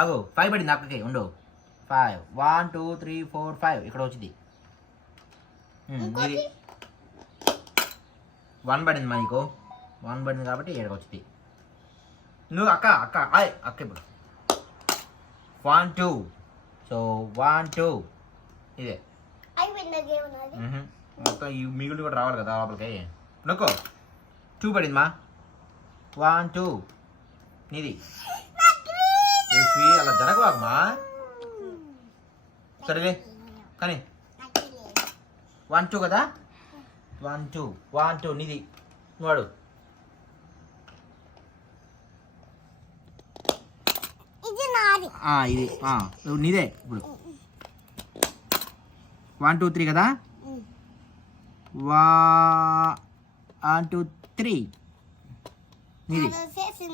ఆగు 5 పడింది అక్కకి ఉండు 5 1 2 3 4 5 ఇక్కడ వచ్చింది ఇది 1 పడింది మనకు 1 పడింది కాబట్టి ఇక్కడ వచ్చింది నువ్వు అక్క ఇప్పుడు 1 2 సో 1 2 ఇదే మొత్తం ఈ మిగులు కూడా రావాలి కదా లోపలికి నొక్కో 2 పడింది మా 1 2 నీది అలా జరగవాకమ్మా సరేలే కానీ 1 2 కదా 1 2 నీది వాడు ఇది నీదే ఇప్పుడు 1 2 3 కదా 1 2 3 నీది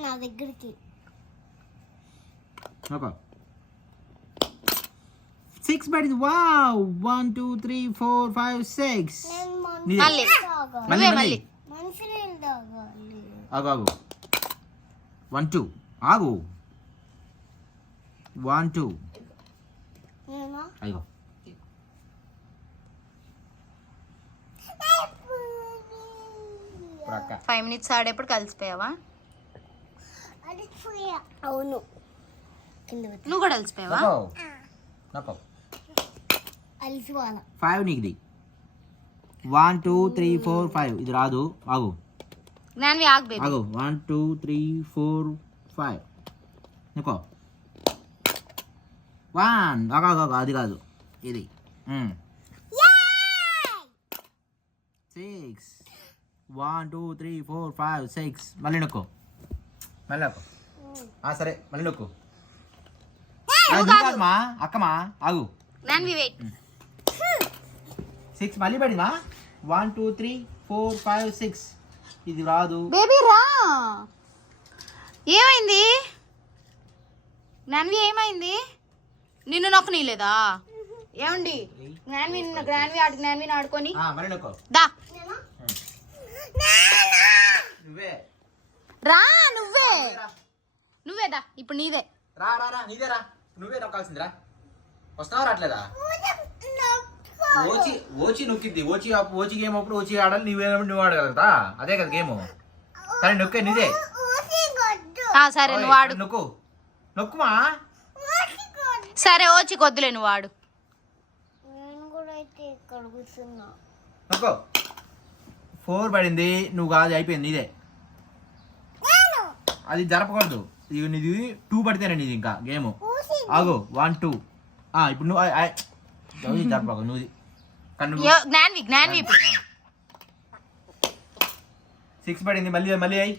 నా దగ్గరికి 6 పడింది వావ్ 1 2 3 4 5 6 మళ్ళీ ఆగు 1 2 ఆగు 1 2 అయ్యో ఒక 5 minutes ఆడేప్పుడు కలిసిపోయావా? అవును నువ్వు కూడా కలిసిపోయావా? 5 నీకుది 1 2 3 4 5 ఇది రాదు ఆగు జ్ఞాన్వి ఆగు బేబీ ఆగు 1 2 3 4 5 నీకో 1 ఆగు అది కాదు ఇది 6 1 2 3 4 5 6 మళ్ళీ నొక్కు సరే మళ్ళీ నొక్కు కాదమ్మా అక్కమా ఆగు జ్ఞాన్వి వెయిట్ 6 మళ్ళీ పడిందా 1 2 3 4 5 6 ఇది రాదు బేబీ రా ఏమైంది జ్ఞాన్వి ఏమైంది నిన్ను నొక్క నీలేదా ఏమండి జ్ఞాన్వి ఆడుకొని మళ్ళీ నొక్కు దా నువ్వే రా నువ్వే దా ఇప్పుడు నీదే రా నీదే రా నువ్వే నొక్కాల్సిందిరా వస్తావా రావట్లేదా ఓచి నొక్కిద్ది ఓచి గేమ్ అప్పుడు ఓచి ఆడాలి నువ్వు ఆడగలుగుతా అదే కదా గేమ్ కానీ నొక్కే నీదే సరే నువ్వు ఆడు నొక్కుమా సరే ఓచి కొద్దులే నువ్వు ఆడు నొక్కో 4 పడింది నువ్వు కాదు అయిపోయింది నీదే అది జరపకూడదు ఇది నీది 2 పడితేనే నీది ఇంకా గేమ్ ఆగు 1 2 ఇప్పుడు నువ్వు జరపకు నువ్వు జ్ఞాన్వి 6 పడింది మళ్ళీ అయ్యి